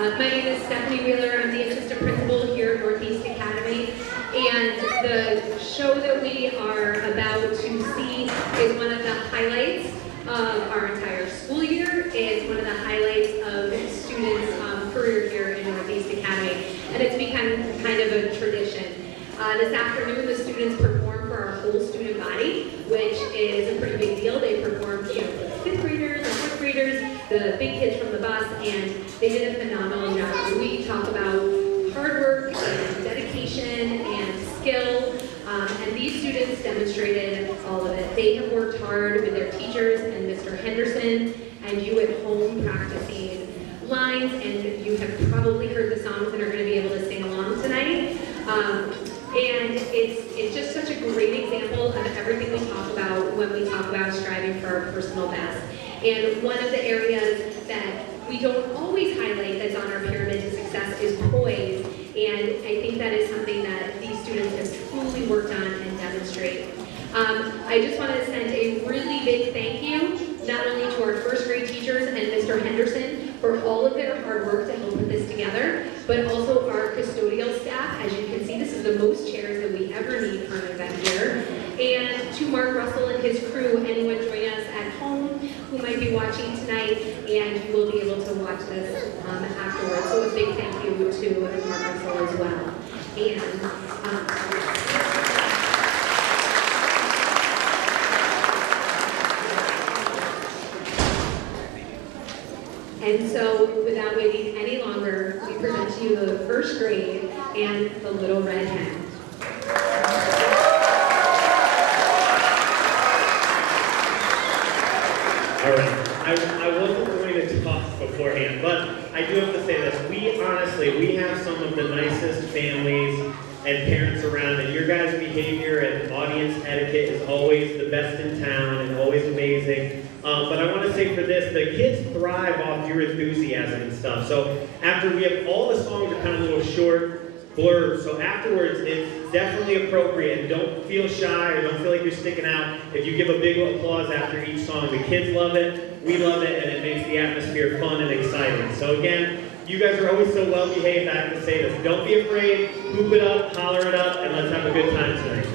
My name is Stephanie Wheeler. I'm the assistant principal here at Northeast Academy. And the show that we are about to see is one of the highlights of our entire school year. It's one of the highlights of students' career here in Northeast Academy. And it's become kind of a tradition. This afternoon, the students perform for our whole student body, which is a pretty big deal. They performed, for the fifth graders and fourth graders, the big kids from the bus, and they did a phenomenal job. We talk about hard work and dedication and skill, and these students demonstrated all of it. They have worked hard with their teachers and Mr. Henderson, and you at home practicing lines, and you have probably heard the songs and are going to be able to sing along tonight. And it's just such a great example of everything we talk about when we talk about striving for our personal best. And one of the areas that we don't always highlight that's on our pyramid to success is poise. And I think that is something that these students have truly worked on and demonstrate. I just want to send a really big thank you, not only to our first grade teachers and Mr. Henderson for all of their hard work to help put this together, but also our custodial staff. As you can see, this is the most chairs that we ever need for an event here. And to Mark Russell and his crew, anyone joining us at home who might be watching tonight, and you will be able to watch this afterwards. So a big thank you to Mark Russell as well. And so, without waiting any longer, we present to you the first grade and the Little Red Hen. All right, I wasn't going to talk beforehand, but I do have to say this. We have some of the nicest families and parents around, and your guys' behavior and audience etiquette is always the best in town and always amazing. But I want to say for this, the kids thrive off your enthusiasm and stuff. So after we have all the songs are kind of a little short blurbs, so afterwards it's definitely appropriate. And don't feel shy or don't feel like you're sticking out if you give a big applause after each song. The kids love it, we love it, and it makes the atmosphere fun and exciting. So again, you guys are always so well behaved. I have to say this. Don't be afraid, hoop it up, holler it up, and let's have a good time tonight.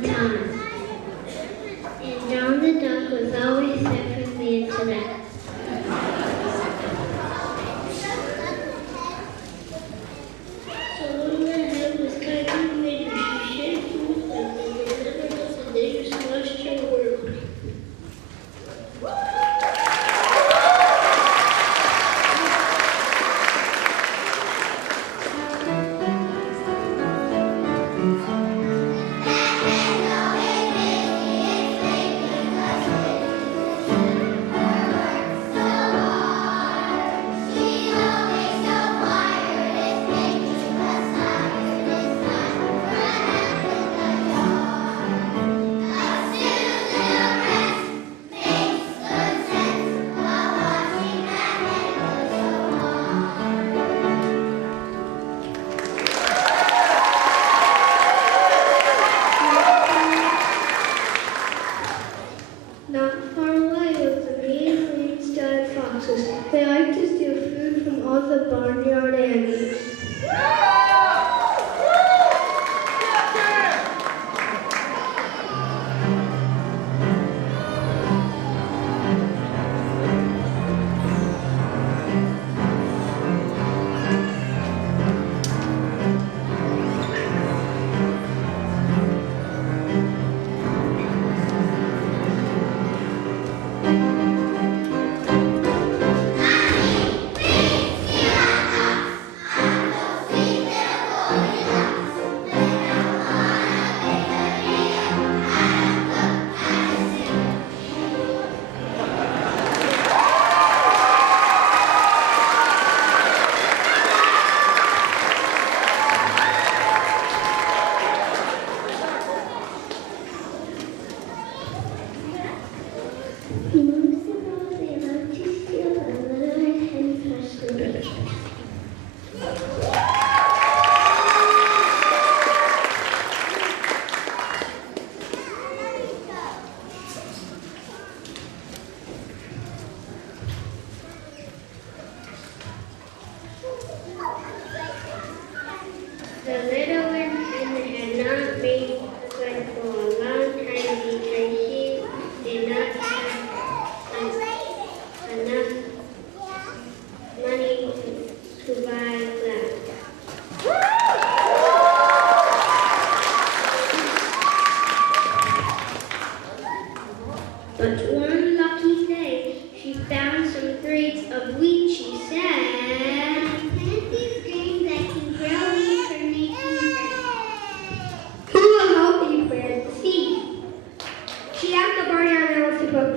the time. And John the duck was always there for the internet. So when the head was kind of made, she shared food and they never was a day smashed her world. Not far away was the mean green-stud foxes. They liked to steal food from all the barnyard animals. Most of all, they love to steal a little red hen for sleeping. The little red hen had not made bread for a long time because she did not have enough money to buy flour. But one lucky day, she found some grains of wheat. She said, "Plant these grains that can grow wheat for making bread." "Who will help you plant the seed?" She asked the barnyard animals to put.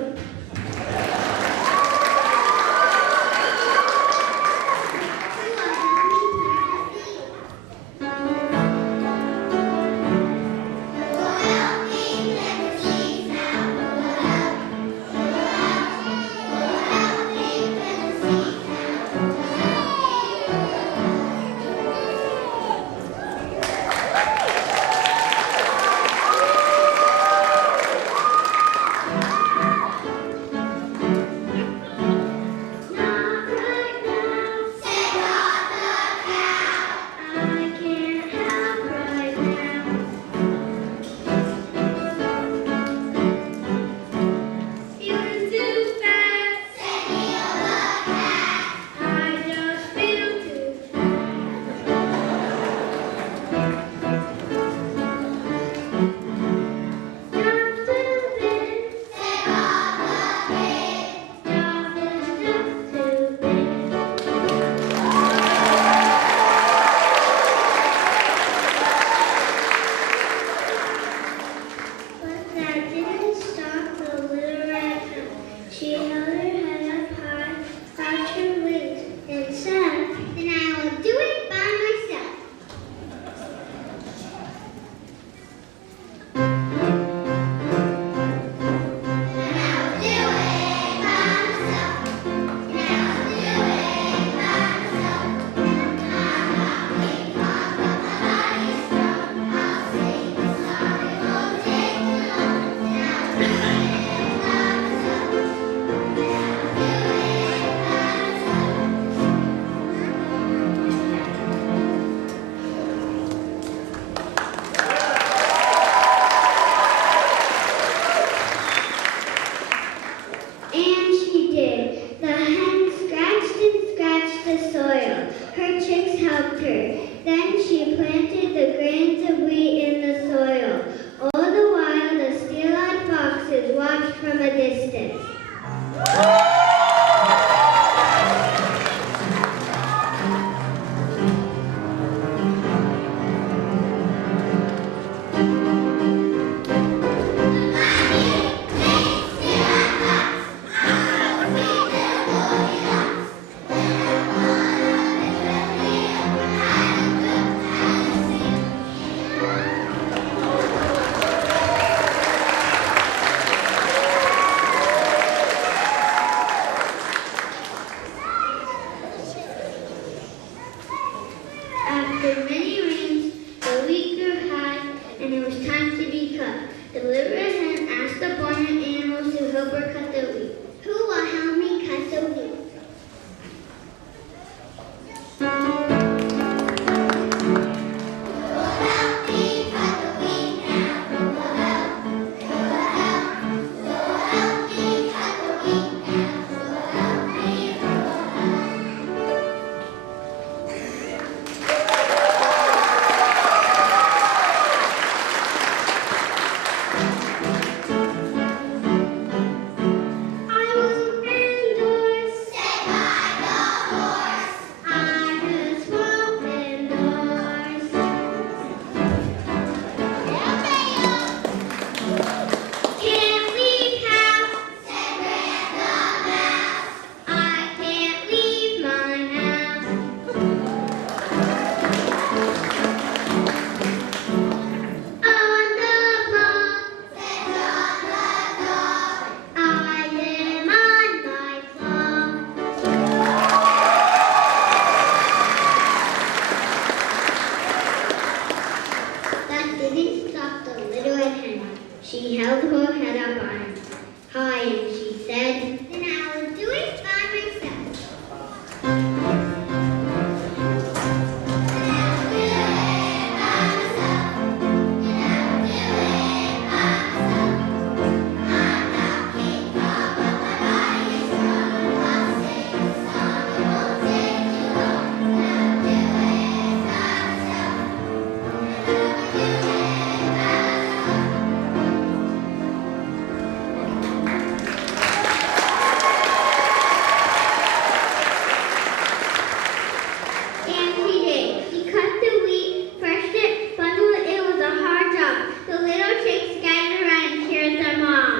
She held her head up on high and she said, "Then I will do it by myself." And she did. She cut the wheat, threshed it, bundled it. It was a hard job. The little chicks scattered around and cheered their mom.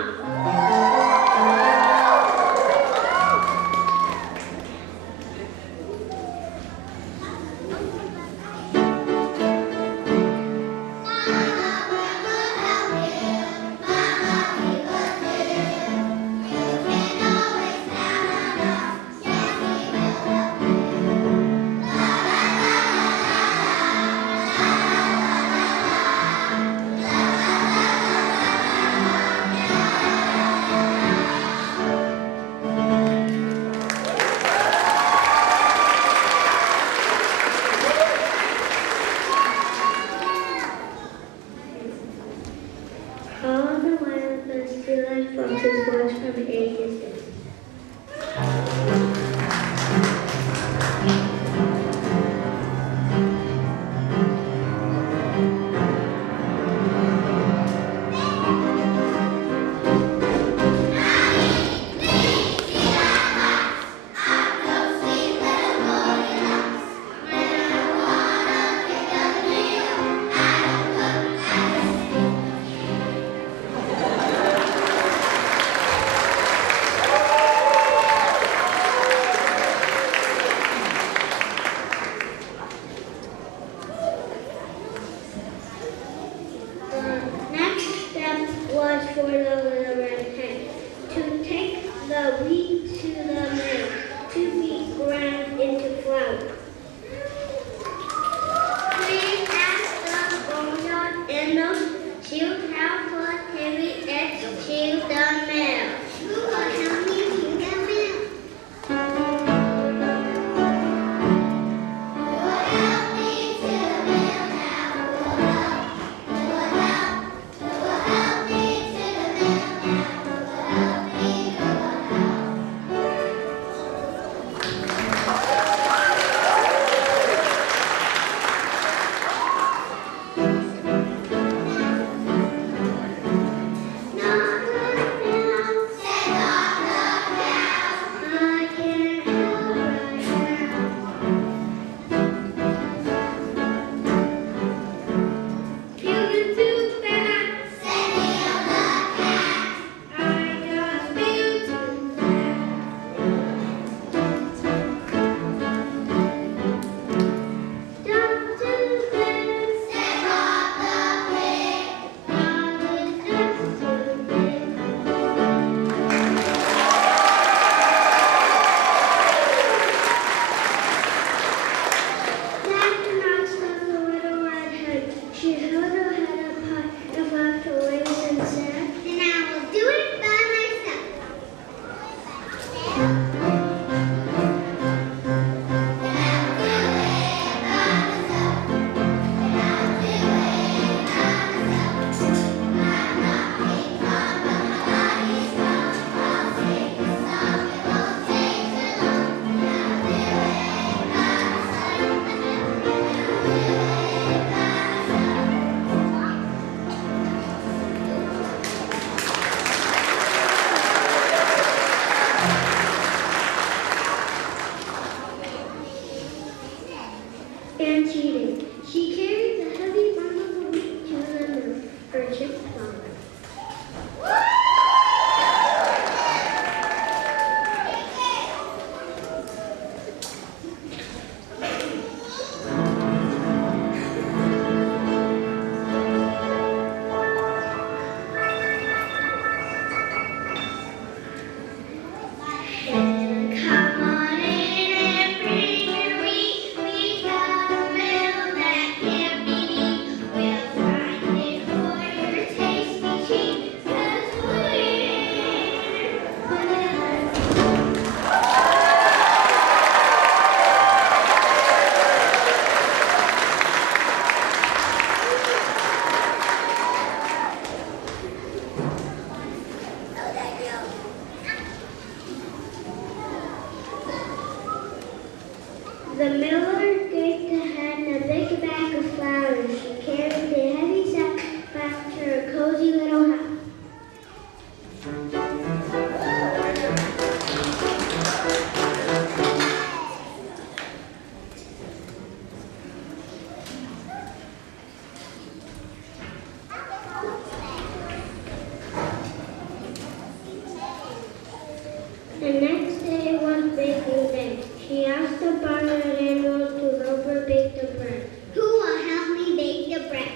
All the while, the two-eyed foxes watched from a distance. The next step was for the little red hen to take the wheat to the mill to be ground into flour. We asked the boneyard and the shield how to carry it to the mill. Who will help me to the mill? The miller gave the hen a big bag of flowers. She carried the heavy sack back to her cozy little house. The next day was baking day. She asked the barnyard animals to help her bake the bread. Who will help me bake the bread?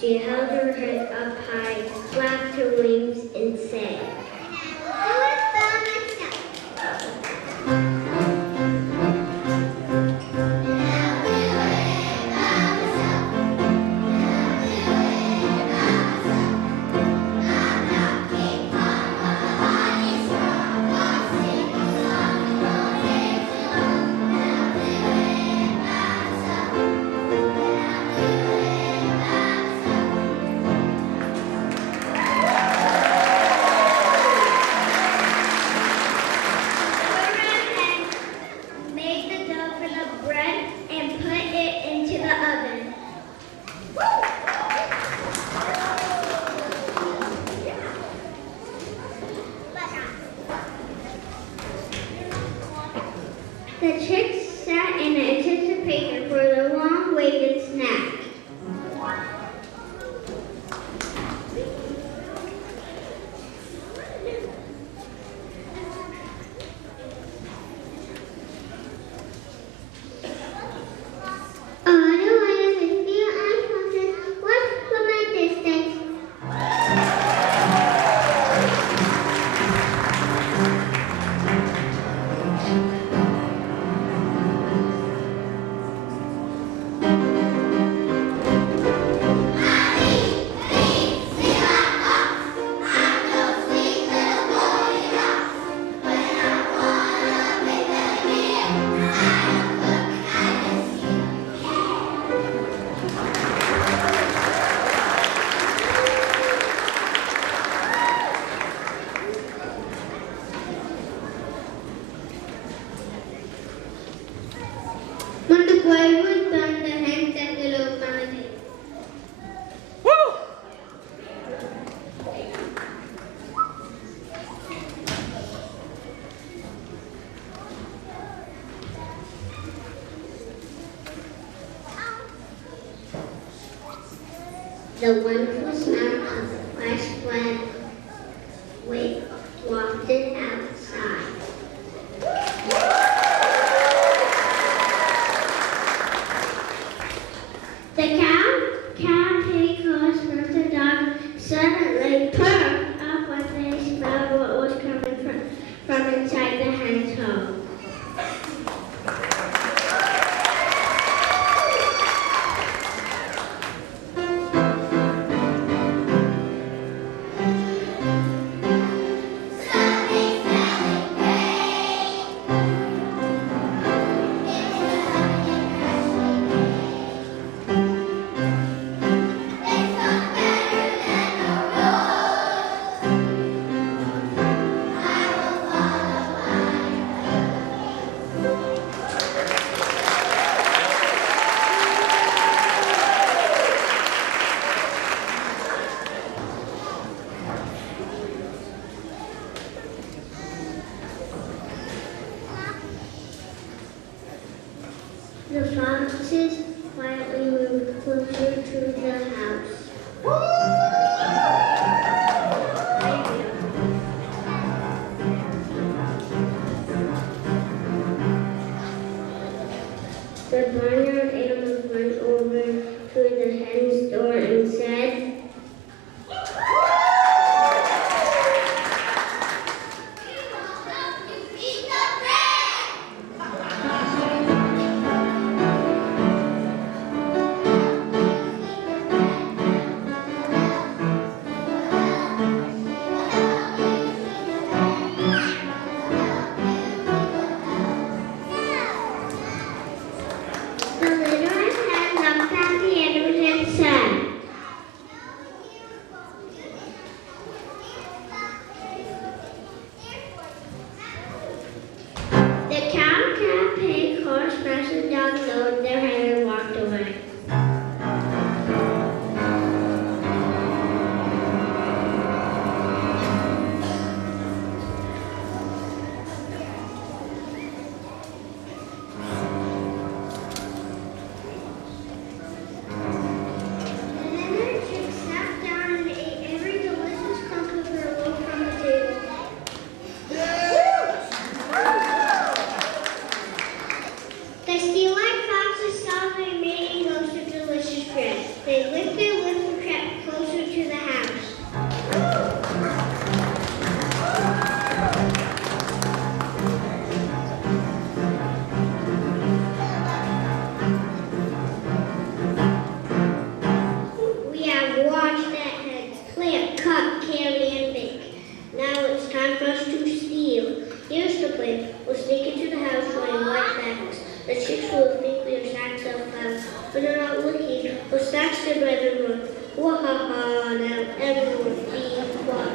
She held her head up high, flapped her wings, and sang. The chicks sat in anticipation for the long-awaited snack. When the choir was done, the hen set the loaf on the table. The wonderful smell of fresh bread wafted outside. The cow, pig, horse, the dog suddenly perked up when they smelled what was coming from inside the hen's home. Something smells The foxes quietly moved closer to the house. The barnyard animals went over to the hen's door and said, the little hen looked at the animals and said, the cow, cat, pig, horse, mouse, and dog lowered their head and walked away. And then the chick sat down and ate every delicious crumb of her loaf from the table. The sea-like foxes saw the remaining loaves of delicious bread. They licked their lips and crept closer to the house. We have watched that heads plant, cut, carry, and bake. Now it's time for us to steal. Here's the plan. We'll sneak into the house wearing white bags. The chicks will think we are sacks of clouds. When they're not looking, we'll snatch their bread and run. Wah-ha-ha, now everyone be quiet.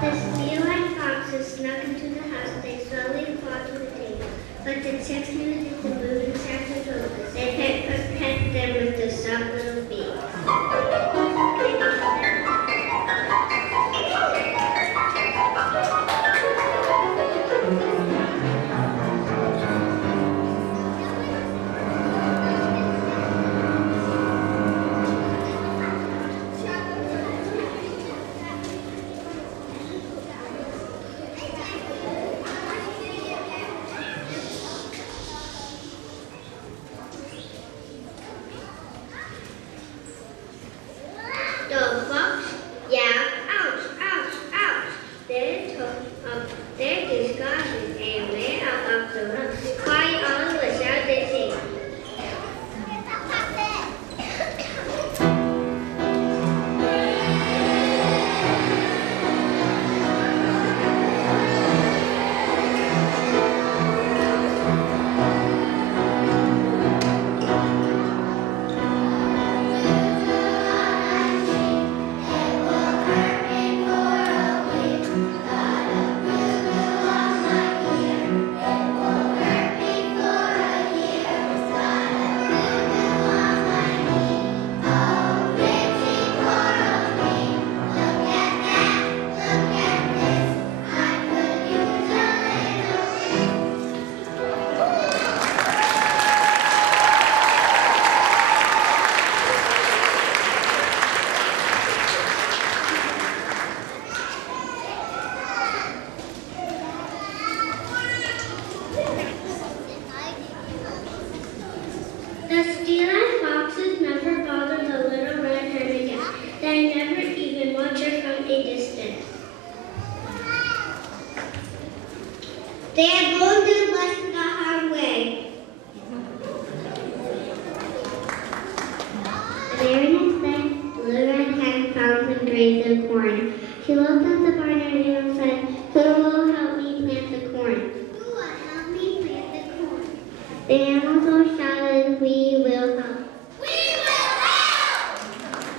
The sea-like foxes snuck into the house. They slowly clawed to the table. But the chicks knew that the moving sacks were told. They pecked them with the soft little beak. The fox yelled, ouch, ouch, ouch. Then it took up their disguises and ran out of the room. Quiet all the way, shout they sing. The sea-like foxes never bothered the little red hen again. They never even watched her from a distance. They had learned their lesson the hard way. The very next day, the little red hen found some grains and corn. She looked at the barnyard and said, "Who will help me plant the corn?" "Who will help me plant the corn?" The animals all shouted, "We will help." "We will help!"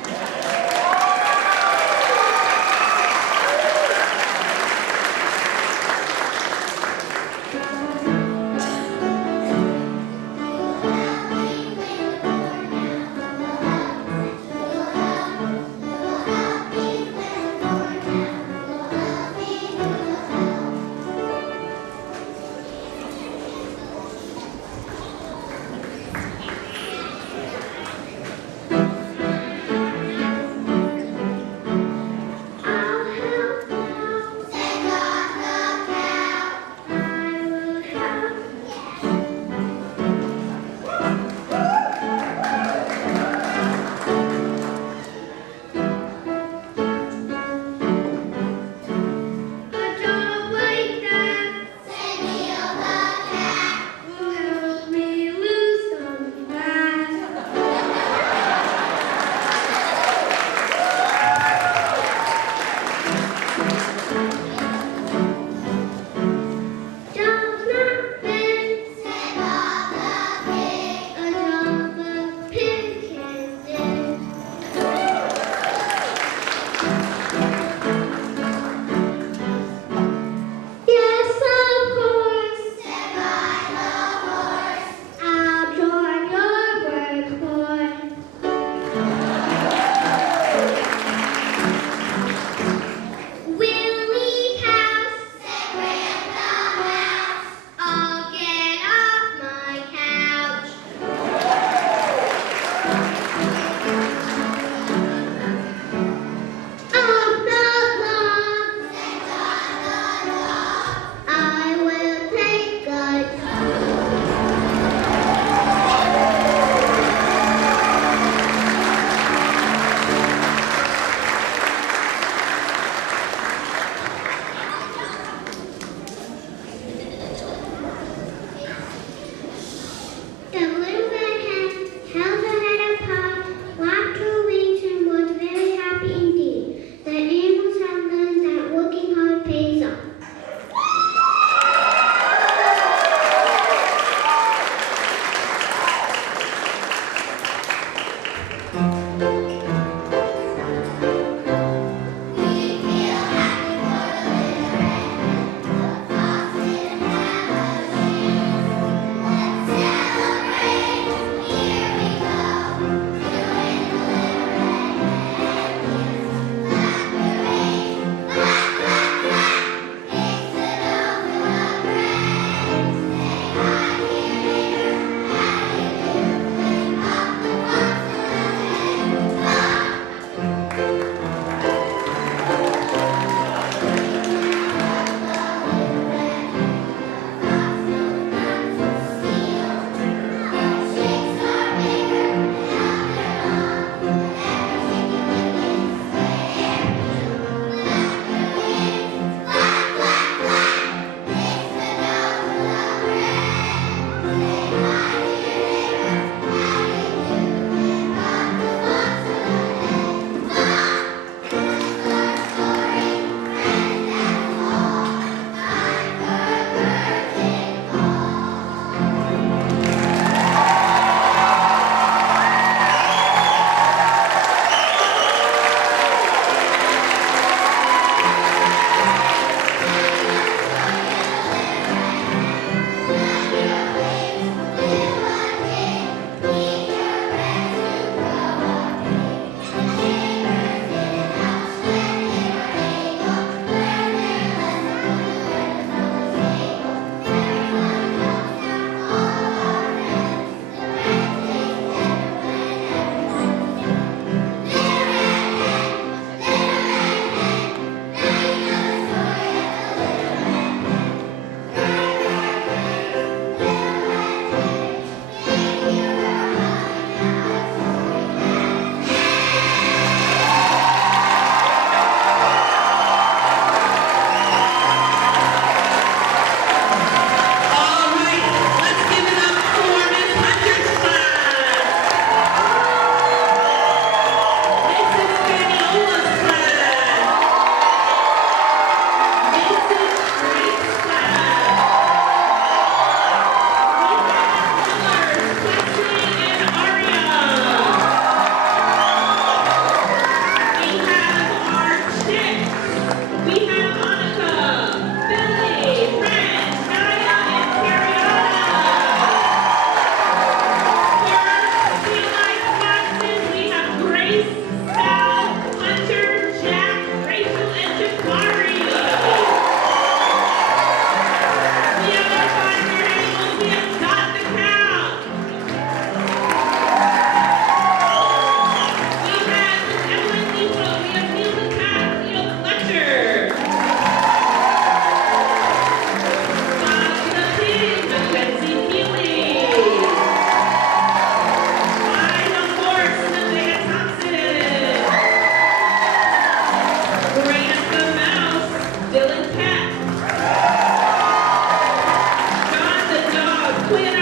plan